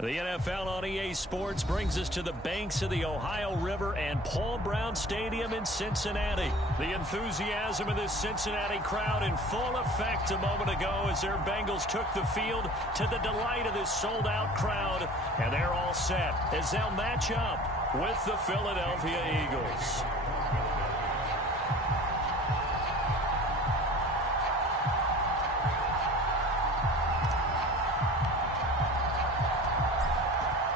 The NFL on EA Sports brings us to the banks of the Ohio River and Paul Brown Stadium in Cincinnati. The enthusiasm of this Cincinnati crowd in full effect a moment ago as their Bengals took the field to the delight of this sold-out crowd. And they're all set as they'll match up with the Philadelphia Eagles.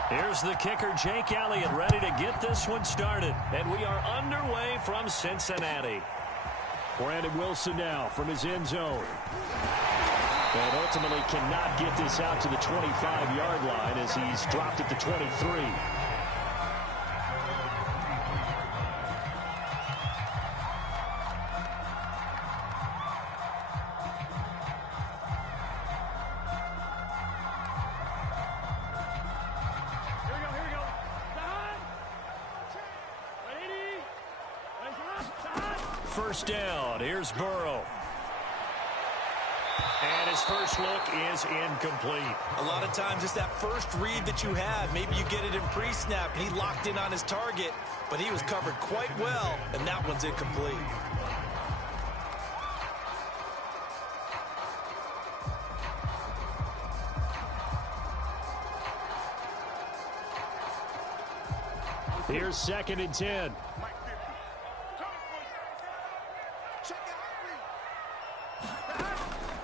Here's the kicker, Jake Elliott, ready to get this one started. And we are underway from Cincinnati. Brandon Wilson now from his end zone. And ultimately cannot get this out to the 25-yard line as he's dropped at the 23. First down, here's Burrow. And his first look is incomplete. A lot of times it's that first read that you have. Maybe you get it in pre-snap. He locked in on his target, but he was covered quite well, and that one's incomplete. Here's 2nd and 10.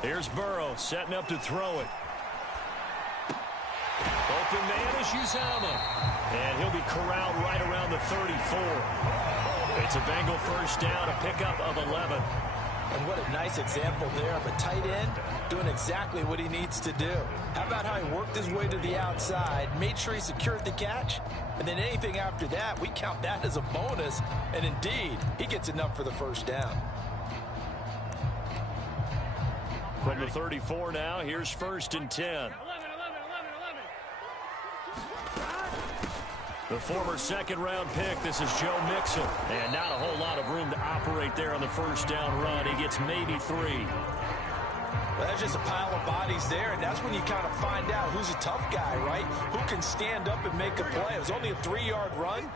Here's Burrow setting up to throw it. Open man is Uzama. And he'll be corralled right around the 34. It's a Bengal first down, a pickup of 11. And what a nice example there of a tight end doing exactly what he needs to do. How about how he worked his way to the outside, made sure he secured the catch, and then anything after that, we count that as a bonus. And indeed, he gets enough for the first down. From the 34 now, here's 1st and 10. The former 2nd-round pick, this is Joe Mixon. And not a whole lot of room to operate there on the first down run. He gets maybe 3. Well, that's just a pile of bodies there, and that's when you kind of find out who's a tough guy, right? Who can stand up and make a play. It was only a 3-yard run,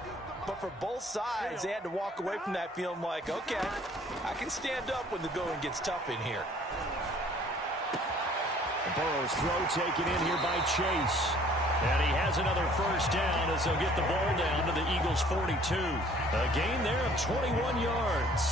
but for both sides, they had to walk away from that feeling like, okay, I can stand up when the going gets tough in here. Burrow's throw taken in here by Chase. And he has another first down as they'll get the ball down to the Eagles' 42. A gain there of 21 yards.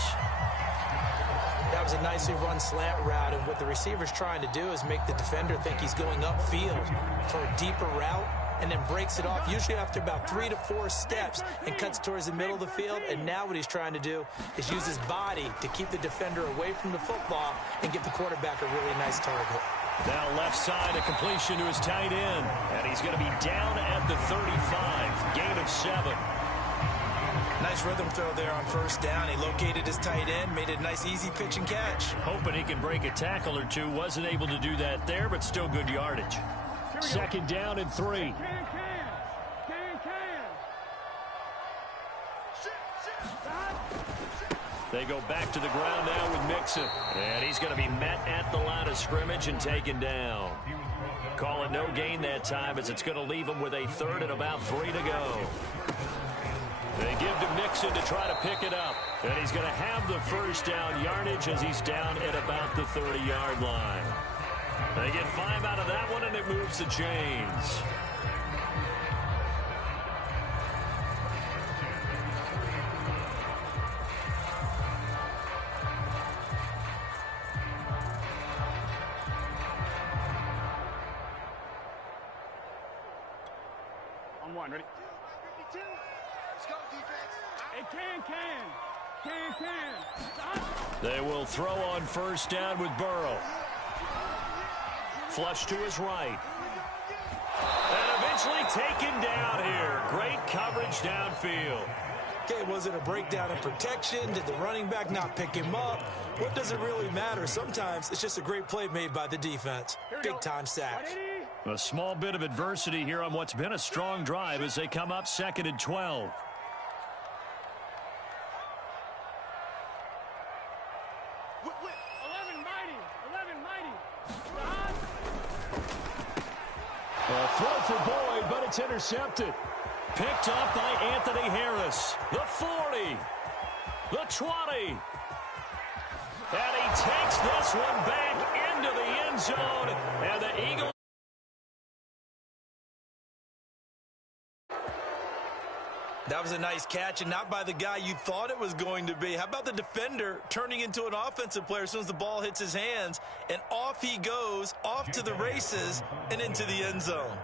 That was a nicely run slant route, and what the receiver's trying to do is make the defender think he's going upfield for a deeper route, and then breaks it off, usually after about 3 to 4 steps, and cuts towards the middle of the field. And now what he's trying to do is use his body to keep the defender away from the football and give the quarterback a really nice target. Now left side, a completion to his tight end. And he's going to be down at the 35. Gain of 7. Nice rhythm throw there on first down. He located his tight end, made it a nice easy pitch and catch. Hoping he can break a tackle or two. Wasn't able to do that there, but still good yardage. 2nd down and 3. They go back to the ground now with Mixon. And he's going to be met at the line of scrimmage and taken down. Call it no gain that time as it's going to leave him with a 3rd and about 3 to go. They give to Mixon to try to pick it up. And he's going to have the first down yardage as he's down at about the 30-yard line. They get 5 out of that one, and it moves the chains. On 1, ready? 52. Let's go, defense. Hey, can. They will throw on first down with Burrow. Flush to his right. And eventually taken down here. Great coverage downfield. Okay, was it a breakdown in protection? Did the running back not pick him up? What does it really matter? Sometimes it's just a great play made by the defense. Big-time sack. A small bit of adversity here on what's been a strong drive as they come up 2nd and 12. A throw for Boyd, but it's intercepted. Picked up by Anthony Harris. The 40. The 20. And he takes this one back into the end zone. And the Eagles. That was a nice catch, and not by the guy you thought it was going to be. How about the defender turning into an offensive player as soon as the ball hits his hands, and off he goes, off to the races, and into the end zone.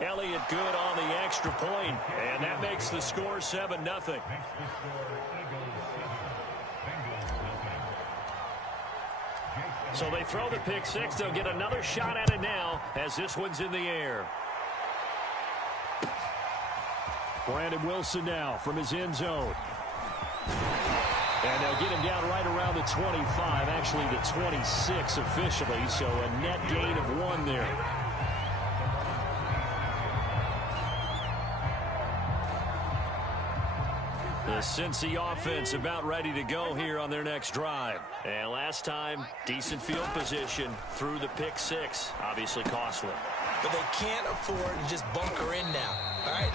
Elliott good on the extra point, and that makes the score 7-0. So they throw the pick six. They'll get another shot at it now as this one's in the air. Brandon Wilson now from his end zone. And they'll get him down right around the 25, actually the 26 officially, so a net gain of 1 there. The Cincy offense about ready to go here on their next drive. And last time, decent field position through the pick six. Obviously costly. But they can't afford to just bunker in now. All right,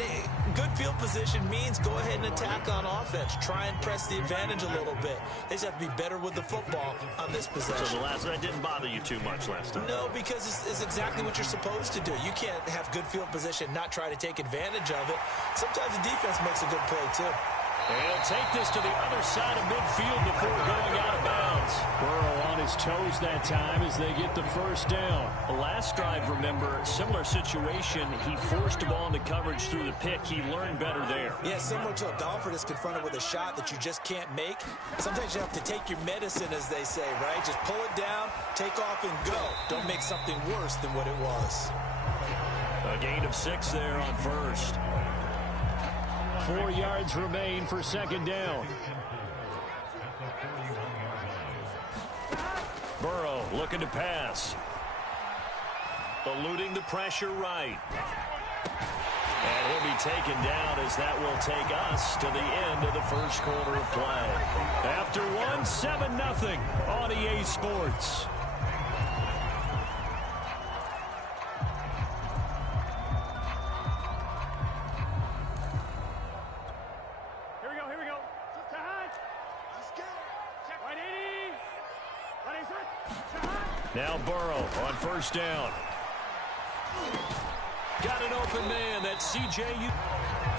good field position means go ahead and attack on offense. Try and press the advantage a little bit. They just have to be better with the football on this possession. So that didn't bother you too much last time? No, because it's exactly what you're supposed to do. You can't have good field position, not try to take advantage of it. Sometimes the defense makes a good play, too. And he'll take this to the other side of midfield before going out of bounds. Burrow on his toes that time as they get the first down. Last drive, remember, similar situation. He forced the ball into coverage through the pick. He learned better there. Yeah, similar to a golfer that's confronted with a shot that you just can't make. Sometimes you have to take your medicine, as they say, right? Just pull it down, take off, and go. Don't make something worse than what it was. A gain of 6 there on first. 4 yards remain for second down. Burrow looking to pass. Eluding the pressure right. And he'll be taken down as that will take us to the end of the first quarter of play. After 1, 7-0 on EA Sports. Now Burrow on first down. Got an open man. That's CJ.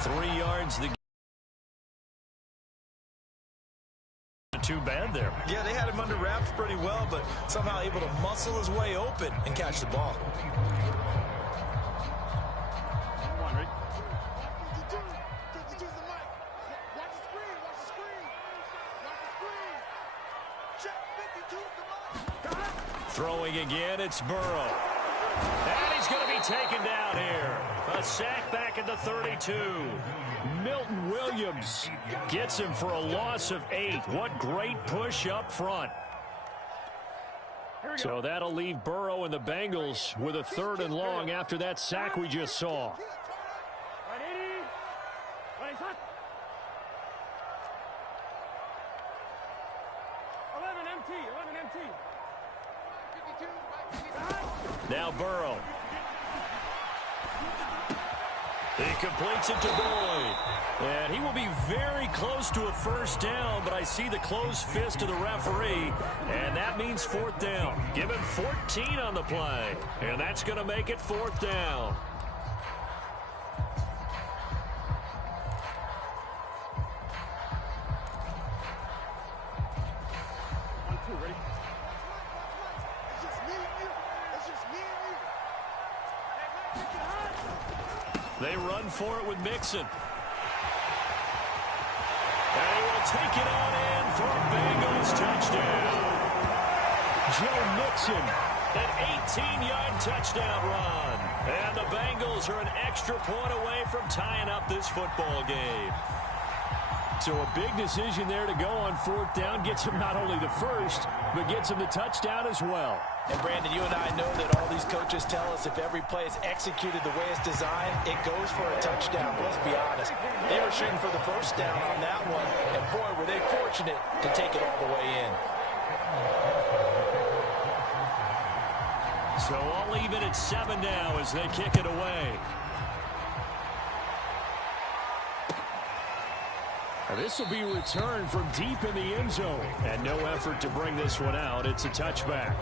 3 yards. Too bad there. Yeah, they had him under wraps pretty well, but somehow able to muscle his way open and catch the ball. Throwing again, it's Burrow. And he's going to be taken down here. A sack back at the 32. Milton Williams gets him for a loss of 8. What great push up front. So that'll leave Burrow and the Bengals with a 3rd and long after that sack we just saw. 11 MT. Now Burrow. He completes it to Boyd. And he will be very close to a first down, but I see the closed fist of the referee, and that means 4th down. Give him 14 on the play, and that's going to make it 4th down. They run for it with Mixon. And he will take it on in for a Bengals touchdown. Joe Mixon. An 18-yard touchdown run. And the Bengals are an extra point away from tying up this football game. So a big decision there to go on 4th down. Gets him not only the first, but gets him the touchdown as well. And Brandon, you and I know that all these coaches tell us if every play is executed the way it's designed, it goes for a touchdown. But let's be honest, they were shooting for the first down on that one, and boy, were they fortunate to take it all the way in. So all even at 7 now as they kick it away. This will be returned from deep in the end zone. And no effort to bring this one out. It's a touchback.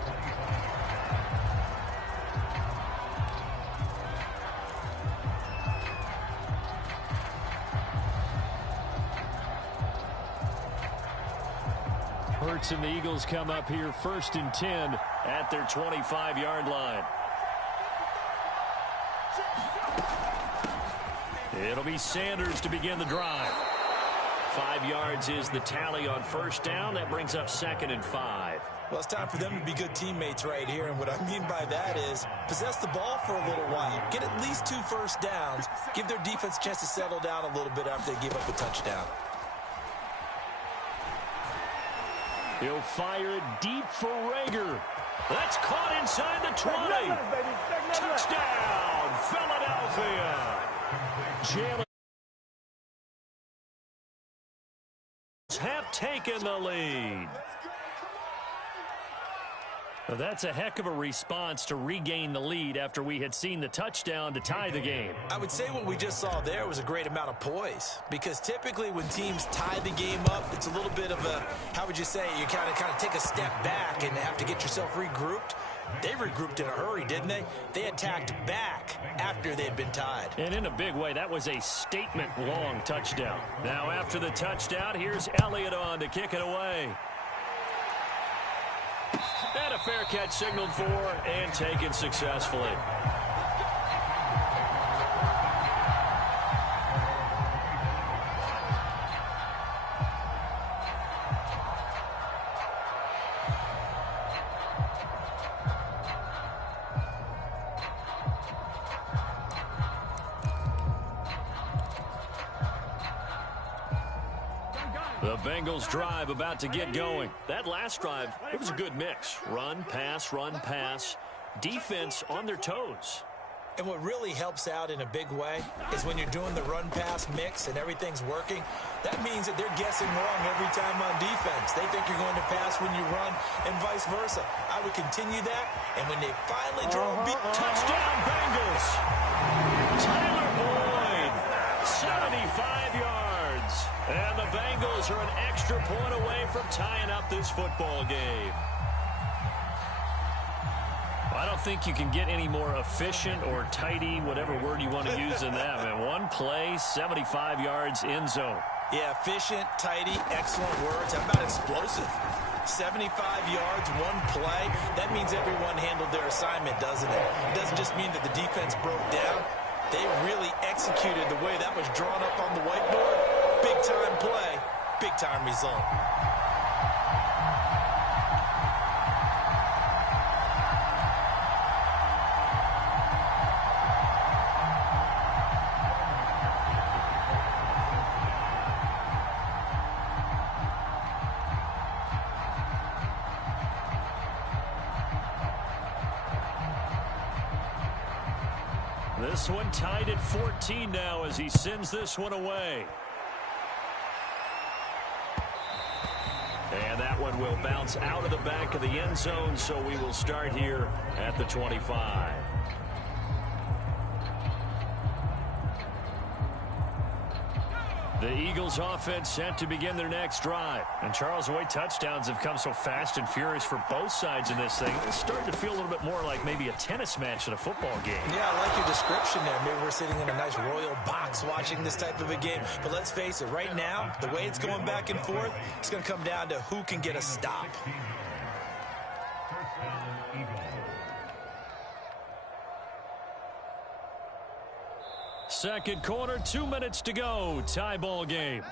Hurts and the Eagles come up here 1st and 10 at their 25-yard line. It'll be Sanders to begin the drive. 5 yards is the tally on 1st down. That brings up 2nd and 5. Well, it's time for them to be good teammates right here. And what I mean by that is possess the ball for a little while. Get at least 2 first downs. Give their defense a chance to settle down a little bit after they give up a touchdown. He'll fire it deep for Rager. That's caught inside the 20. Touchdown, Philadelphia. Jalen have taken the lead. Well, that's a heck of a response to regain the lead after we had seen the touchdown to tie the game. I would say what we just saw there was a great amount of poise, because typically when teams tie the game up, it's a little bit of a, how would you say, you kind of take a step back and have to get yourself regrouped. They regrouped in a hurry, didn't they? They attacked back after they'd been tied. And in a big way, that was a statement-long touchdown. Now after the touchdown, here's Elliott on to kick it away. And a fair catch signaled for and taken successfully. The Bengals drive about to get going. That last drive, it was a good mix. Run, pass, defense on their toes. And what really helps out in a big way is when you're doing the run-pass mix and everything's working, that means that they're guessing wrong every time on defense. They think you're going to pass when you run and vice versa. I would continue that, and when they finally draw a beat, touchdown Bengals! Tyler Boyd, 75 yards. And the Bengals are an extra point away from tying up this football game. I don't think you can get any more efficient or tidy, whatever word you want to use in that. Man, one play, 75 yards, end zone. Yeah, efficient, tidy, excellent words. How about explosive? 75 yards, one play. That means everyone handled their assignment, doesn't it? It doesn't just mean that the defense broke down. They really executed the way that was drawn up on the whiteboard. Big-time play, big-time result. This one tied at 14 now as he sends this one away. And that one will bounce out of the back of the end zone, so we will start here at the 25. The Eagles offense set to begin their next drive. And Charles, the way touchdowns have come so fast and furious for both sides in this thing, it's starting to feel a little bit more like maybe a tennis match in a football game. Yeah, I like your description there. Maybe we're sitting in a nice royal box watching this type of a game. But let's face it, right now, the way it's going back and forth, it's going to come down to who can get a stop. Second quarter, 2 minutes to go. Tie ball game.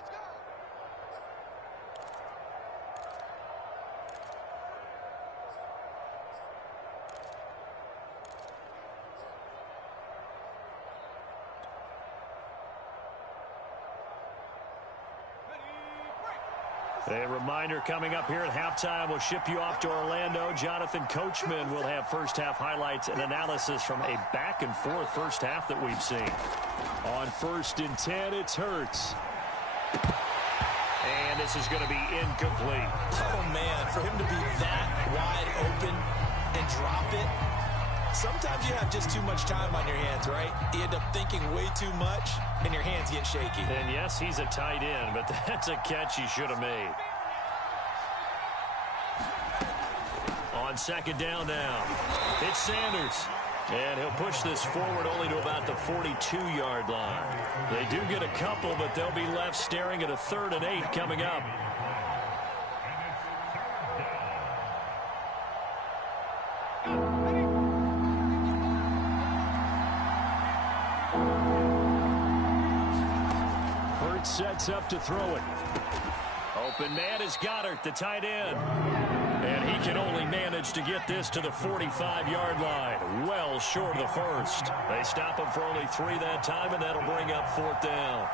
A reminder coming up here at halftime, we'll ship you off to Orlando. Jonathan Coachman will have first half highlights and analysis from a back and forth first half that we've seen. On 1st and 10, it's Hurts. And this is going to be incomplete. Oh, man, for him to be that wide open and drop it, Sometimes you have just too much time on your hands, right? You end up thinking way too much, and your hands get shaky. And yes, he's a tight end, but that's a catch he should have made. On second down now, it's Sanders. And he'll push this forward only to about the 42-yard line. They do get a couple, but they'll be left staring at a 3rd and 8 coming up. Hurts sets up to throw it. Open man is Goddard, the tight end. And he can only manage to get this to the 45-yard line, well short of the first. They stop him for only 3 that time, and that'll bring up 4th down.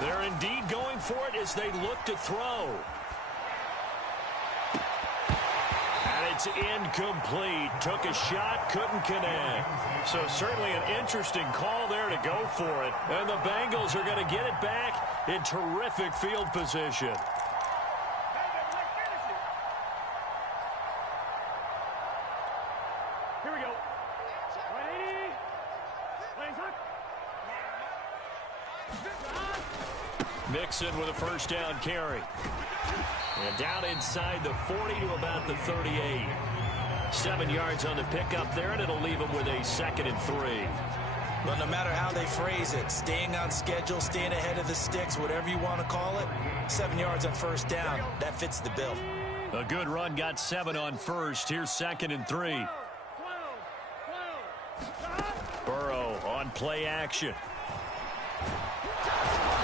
They're indeed going for it as they look to throw. And it's incomplete. Took a shot, couldn't connect. So certainly an interesting call there to go for it. And the Bengals are going to get it back in terrific field position. Mixon with a first down carry. And down inside the 40 to about the 38. 7 yards on the pickup there, and it'll leave them with a 2nd and 3. Well, no matter how they phrase it, staying on schedule, staying ahead of the sticks, whatever you want to call it, 7 yards on first down, that fits the bill. A good run got 7 on first. Here's 2nd and 3. Burrow on play action.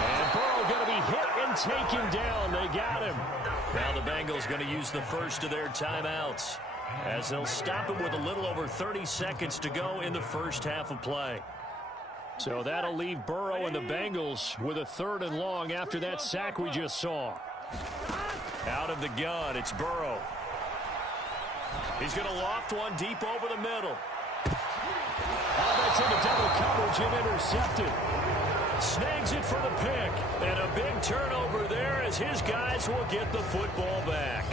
And Burrow going to be hit and taken down. They got him. Now the Bengals going to use the first of their timeouts as they'll stop him with a little over 30 seconds to go in the first half of play. So that'll leave Burrow and the Bengals with a 3rd and long after that sack we just saw. Out of the gun, it's Burrow. He's going to loft one deep over the middle. Oh, that's into double coverage and intercepted. Snags it for the pick. And a big turnover there as his guys will get the football back.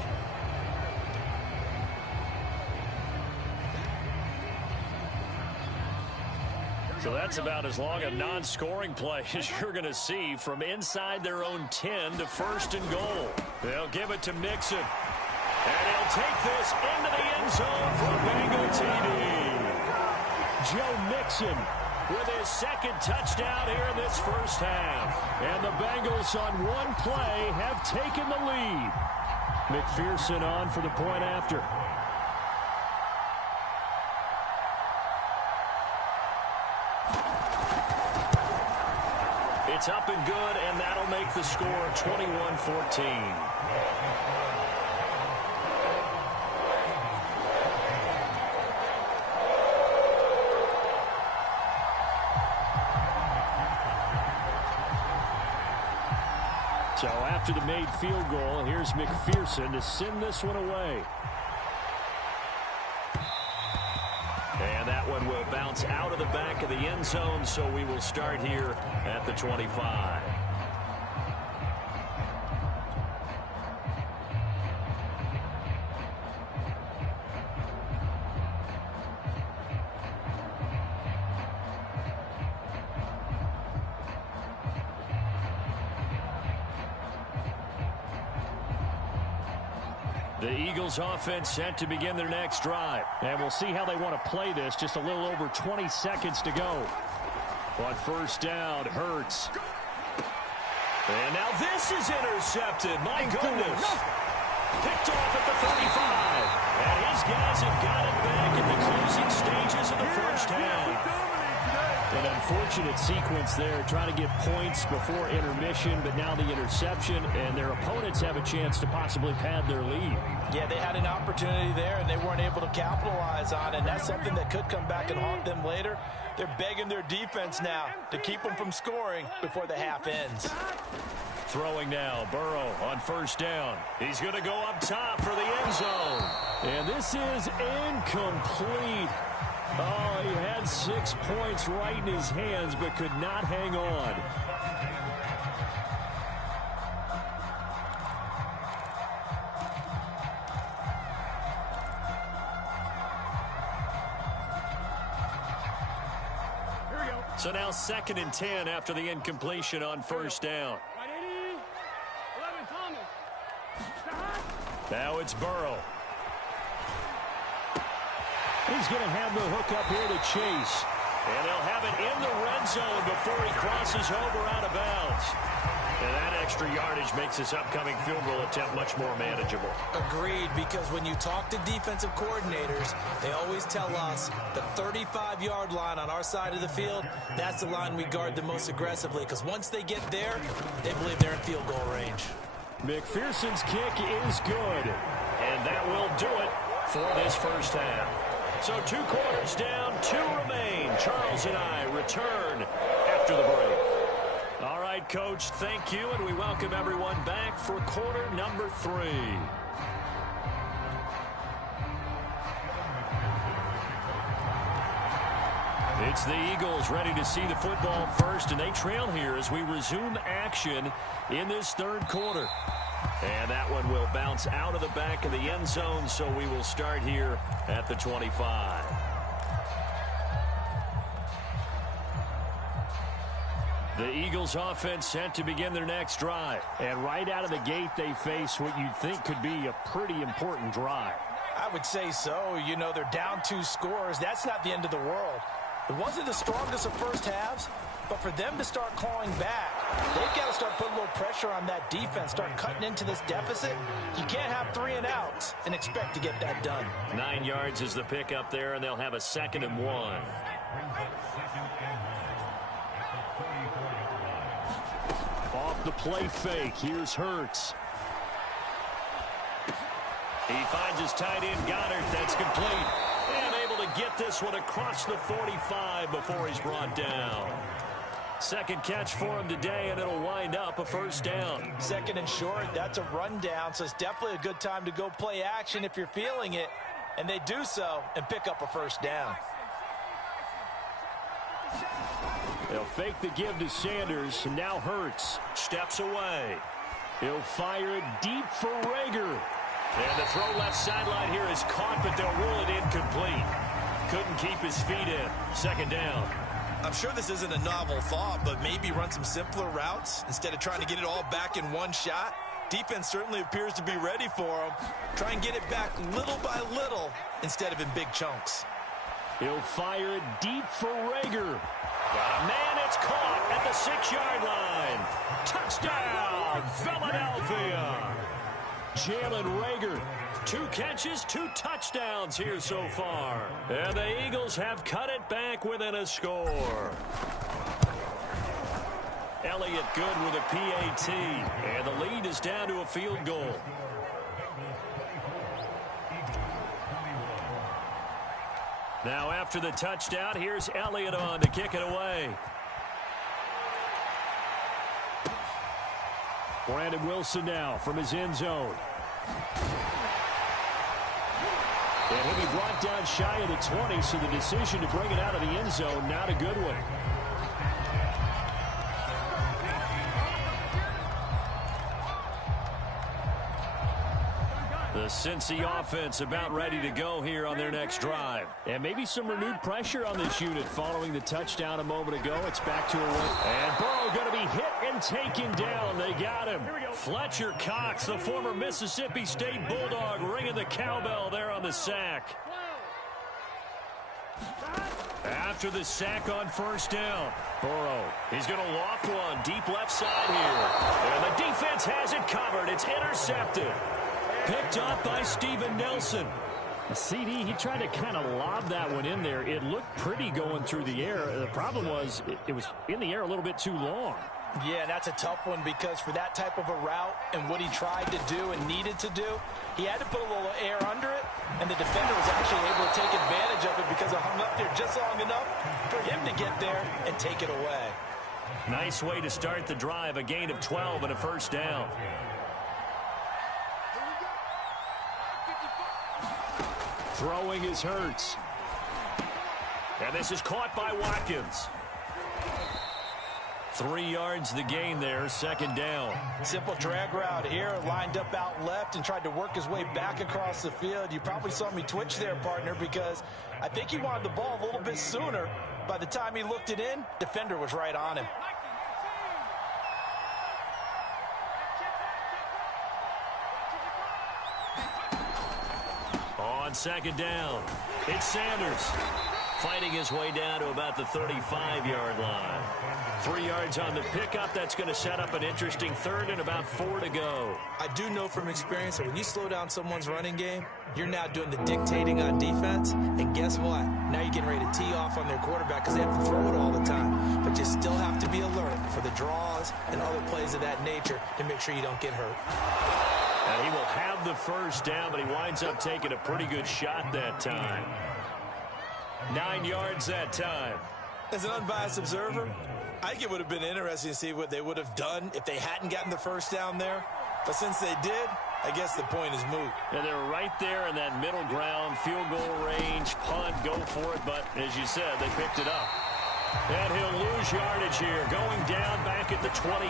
So that's about as long a non-scoring play as you're going to see from inside their own 10 to 1st and goal. They'll give it to Mixon. And he'll take this into the end zone for a Bengal TD. Joe Mixon with his 2nd touchdown here in this first half. And the Bengals on one play have taken the lead. McPherson on for the point after. It's up and good, and that'll make the score 21-14. So after the made field goal, here's McPherson to send this one away. And that one will bounce out of the back of the end zone, so we will start here at the 25. The Eagles offense set to begin their next drive. And we'll see how they want to play this. Just a little over 20 seconds to go. On first down, Hurts. And now this is intercepted. My goodness. Picked off at the 35. And his guys have got it back at the closing stages of the first half. An unfortunate sequence there, trying to get points before intermission, but now the interception, and their opponents have a chance to possibly pad their lead. Yeah, they had an opportunity there, and they weren't able to capitalize on it, and that's something that could come back and haunt them later. They're begging their defense now to keep them from scoring before the half ends. Throwing now, Burrow on first down. He's going to go up top for the end zone. And this is incomplete. Oh, he had 6 points right in his hands, but could not hang on. So now 2nd and 10 after the incompletion on first down. Right, 80. 11, Thomas. Now it's Burrow. He's going to have the hook up here to Chase. And they'll have it in the red zone before he crosses over out of bounds. And that extra yardage makes this upcoming field goal attempt much more manageable. Agreed, because when you talk to defensive coordinators, they always tell us the 35-yard line on our side of the field, that's the line we guard the most aggressively, because once they get there, they believe they're in field goal range. McPherson's kick is good. And that will do it for this first half. So 2 quarters down, 2 remain. Charles and I return after the break. All right, Coach, thank you, and we welcome everyone back for quarter number 3. It's the Eagles ready to see the football first, and they trail here as we resume action in this 3rd quarter. And that one will bounce out of the back of the end zone, so we will start here at the 25. The Eagles offense set to begin their next drive. And right out of the gate, they face what you'd think could be a pretty important drive. I would say so. You know, they're down 2 scores. That's not the end of the world. It wasn't the strongest of first halves, but for them to start clawing back, they've got to start putting a little pressure on that defense, start cutting into this deficit. You can't have 3 and outs and expect to get that done. 9 yards is the pick up there, and they'll have a 2nd and 1. Off the play fake, here's Hurts. He finds his tight end, Goddard. That's complete. And able to get this one across the 45 before he's brought down. 2nd catch for him today, and it'll wind up a first down. 2nd and short, that's a rundown, so it's definitely a good time to go play action if you're feeling it. And they do so and pick up a first down. They'll fake the give to Sanders, and now Hurts steps away. He'll fire it deep for Rager. And the throw left sideline here is caught, but they'll rule it incomplete. Couldn't keep his feet in. 2nd down. I'm sure this isn't a novel thought, but maybe run some simpler routes instead of trying to get it all back in one shot. Defense certainly appears to be ready for him. Try and get it back little by little instead of in big chunks. He'll fire it deep for Rager. Got a man, it's caught at the 6-yard line. Touchdown, Philadelphia. Jalen Rager, 2 catches, 2 touchdowns here so far. And the Eagles have cut it back within a score. Elliott good with a PAT. And the lead is down to a field goal. Now after the touchdown, here's Elliott on to kick it away. Brandon Wilson now from his end zone. And he'll be brought down shy of the 20, so the decision to bring it out of the end zone, not a good one. The Cincy offense about ready to go here on their next drive. And maybe some renewed pressure on this unit following the touchdown a moment ago. It's back to a run. And Burrow going to be hit and taken down. They got him. Fletcher Cox, the former Mississippi State Bulldog, ringing the cowbell there on the sack. After the sack on first down, Burrow, he's going to loft one deep left side here. And the defense has it covered. It's intercepted. Picked up by Steven Nelson. The CD, he tried to kind of lob that one in there. It looked pretty going through the air. The problem was it was in the air a little bit too long. Yeah, that's a tough one because for that type of a route and what he tried to do and needed to do, he had to put a little air under it, and the defender was actually able to take advantage of it because it hung up there just long enough for him to get there and take it away. Nice way to start the drive, a gain of 12 and a first down. Throwing is Hurts. And this is caught by Watkins. 3 yards the gain there, second down. Simple drag route here, lined up out left and tried to work his way back across the field. You probably saw me twitch there, partner, because I think he wanted the ball a little bit sooner. By the time he looked it in, defender was right on him. On second down, it's Sanders. Fighting his way down to about the 35-yard line. 3 yards on the pickup. That's going to set up an interesting third and about 4 to go. I do know from experience that when you slow down someone's running game, you're now doing the dictating on defense. And guess what? Now you're getting ready to tee off on their quarterback because they have to throw it all the time. But you still have to be alert for the draws and other plays of that nature to make sure you don't get hurt. And he will have the first down, but he winds up taking a pretty good shot that time. 9 yards that time. As an unbiased observer, I think it would have been interesting to see what they would have done if they hadn't gotten the first down there. But since they did, I guess the point is moot. And they're right there in that middle ground, field goal range, punt, go for it. But as you said, they picked it up. And he'll lose yardage here, going down back at the 28.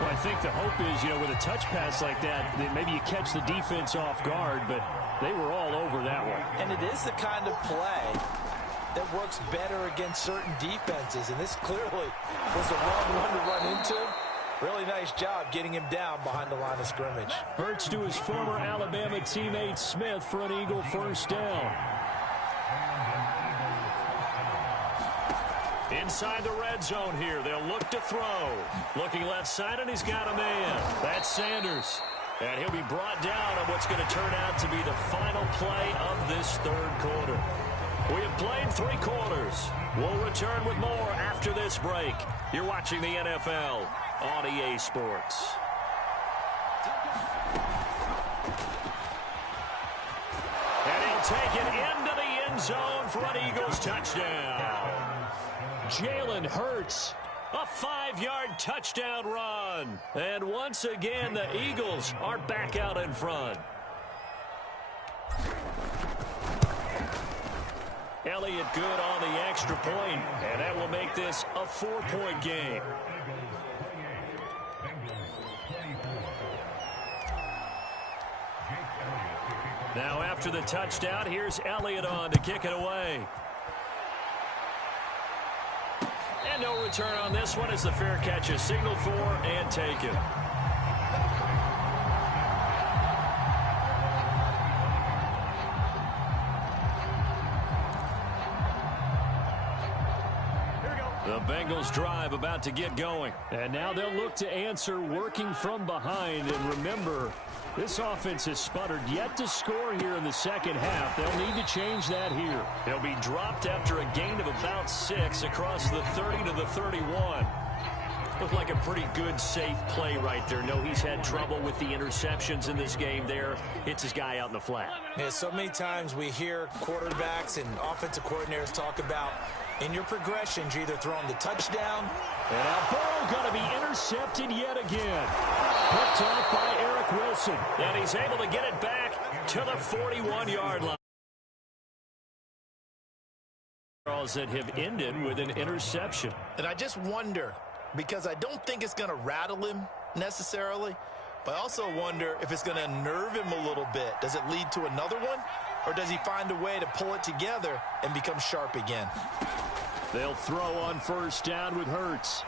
Well, I think the hope is, with a touch pass like that maybe you catch the defense off guard, but they were all over that one. And it is the kind of play that works better against certain defenses. And this clearly was the wrong one to run into. Really nice job getting him down behind the line of scrimmage. Hurts to his former Alabama teammate Smith for an Eagle first down. Inside the red zone here, they'll look to throw. Looking left side, and he's got a man. That's Sanders. And he'll be brought down on what's going to turn out to be the final play of this third quarter. We have played 3 quarters. We'll return with more after this break. You're watching the NFL on EA Sports. And he'll take it into the end zone for an Eagles touchdown. Jalen Hurts, a 5-yard touchdown run. And once again, the Eagles are back out in front. Elliott good on the extra point, and that will make this a 4-point game. Now after the touchdown, here's Elliott on to kick it away. And no return on this one as the fair catch is signaled for and taken. The Bengals drive about to get going. And now they'll look to answer working from behind. And remember, this offense has sputtered yet to score here in the second half. They'll need to change that here. They'll be dropped after a gain of about 6 across the 30 to the 31. Looked like a pretty good, safe play right there. No, he's had trouble with the interceptions in this game there. Hits his guy out in the flat. Yeah, so many times we hear quarterbacks and offensive coordinators talk about in your progressions, you're either throwing the touchdown. And now Burrow going to be intercepted yet again. Picked off by Eric Wilson. And he's able to get it back to the 41-yard line. That have ended with an interception. And I just wonder, because I don't think it's going to rattle him necessarily, but I also wonder if it's going to unnerve him a little bit. Does it lead to another one? Or does he find a way to pull it together and become sharp again? They'll throw on first down with Hurts.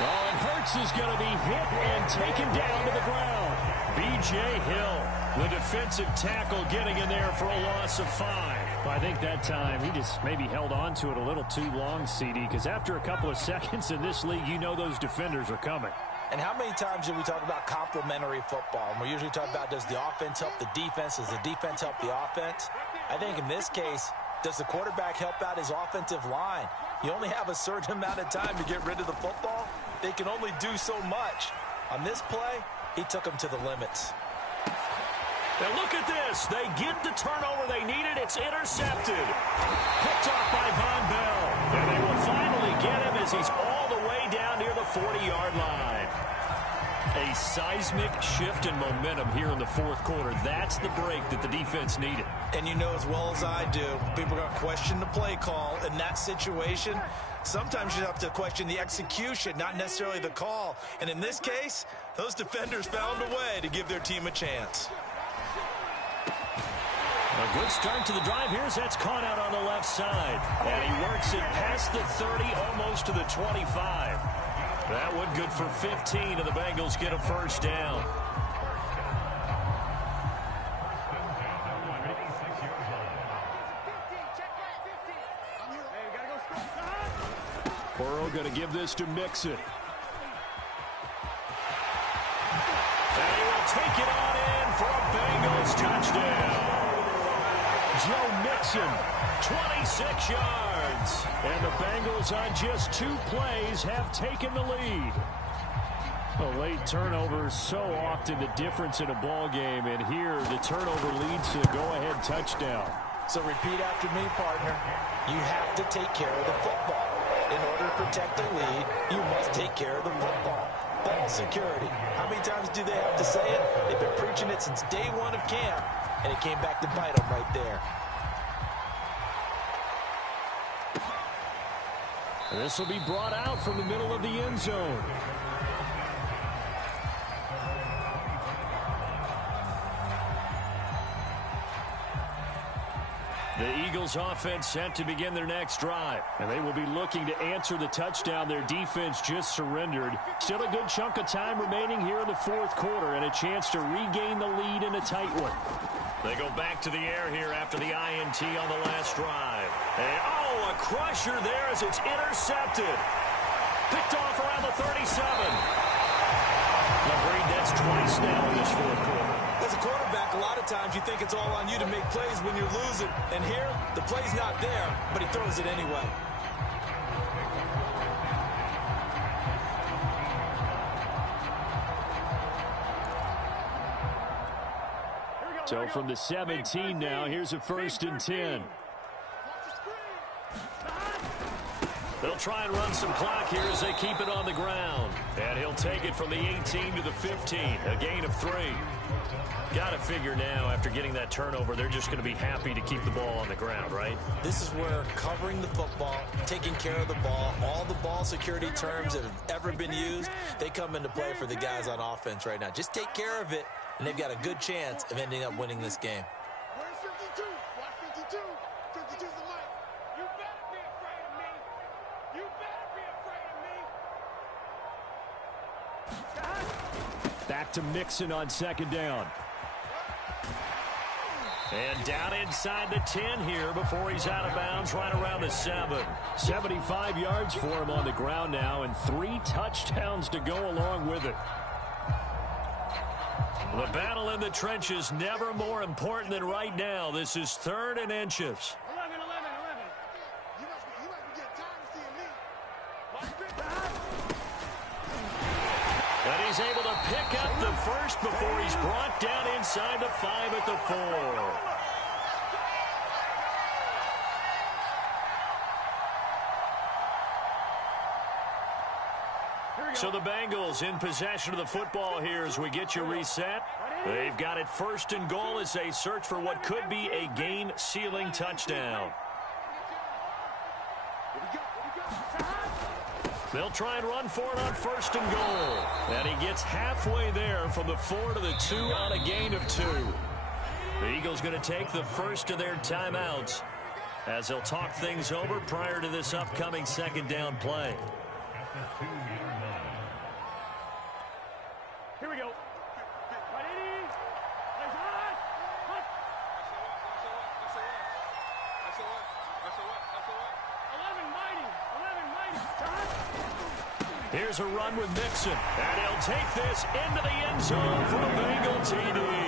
Oh, and Hurts is going to be hit and taken down to the ground. B.J. Hill, the defensive tackle, getting in there for a loss of 5. Well, I think that time he just maybe held on to it a little too long, CD, because after a couple of seconds in this league, you know those defenders are coming. And how many times do we talk about complementary football? And we usually talk about, does the offense help the defense? Does the defense help the offense? I think in this case, does the quarterback help out his offensive line? You only have a certain amount of time to get rid of the football. They can only do so much. On this play, he took them to the limits. Now look at this. They get the turnover they needed. It's intercepted. Picked off by Von Bell. And they will finally get him as he's all the way down near the 40-yard line. A seismic shift in momentum here in the fourth quarter. That's the break that the defense needed. And you know as well as I do, people are going to question the play call in that situation. Sometimes you have to question the execution, not necessarily the call. And in this case, those defenders found a way to give their team a chance. A good start to the drive here as that's caught out on the left side. And he works it past the 30, almost to the 25. That one good for 15, and the Bengals get a first down. Burrow going to give this to Mixon. And he will take it on in for a Bengals touchdown. Joe Mixon, 26 yards. And the Bengals on just 2 plays have taken the lead. A late turnover is so often the difference in a ball game, and here the turnover leads to a go-ahead touchdown. So repeat after me, partner. You have to take care of the football. In order to protect the lead, you must take care of the football. Ball security. How many times do they have to say it? They've been preaching it since day one of camp, and it came back to bite them right there. This will be brought out from the middle of the end zone. The Eagles offense set to begin their next drive. And they will be looking to answer the touchdown their defense just surrendered. Still a good chunk of time remaining here in the fourth quarter and a chance to regain the lead in a tight one. They go back to the air here after the INT on the last drive. And, a crusher there as it's intercepted. Picked off around the 37. Agreed, that's twice now in this fourth quarter. As a quarterback, a lot of times you think it's all on you to make plays when you're losing. And here, the play's not there, but he throws it anyway. So from the 17 now, here's a 1st and 10. They'll try and run some clock here as they keep it on the ground. And he'll take it from the 18 to the 15, a gain of 3. Got to figure now, after getting that turnover, they're just going to be happy to keep the ball on the ground, right? This is where covering the football, taking care of the ball, all the ball security terms that have ever been used, they come into play for the guys on offense right now. Just take care of it, and they've got a good chance of ending up winning this game. Where's 52? Watch 52. 52's the mic. You better be afraid of me. You better be afraid of me. Back to Mixon on 2nd down. And down inside the 10 here before he's out of bounds right around the 7. 75 yards for him on the ground now and 3 touchdowns to go along with it. The battle in the trenches never more important than right now. This is 3rd and inches. 11. You must be getting tired of seeing me. And he's able to pick up the first before he's brought down inside the 5 at the 4. So the Bengals in possession of the football here as we get you reset. They've got it 1st and goal as they search for what could be a game-sealing touchdown. They'll try and run for it on 1st and goal. And he gets halfway there from the 4 to the 2 on a gain of 2. The Eagles going to take the first of their timeouts as they'll talk things over prior to this upcoming 2nd down play. Here we go. Here's a run with Mixon, and he'll take this into the end zone for a Bengal TD.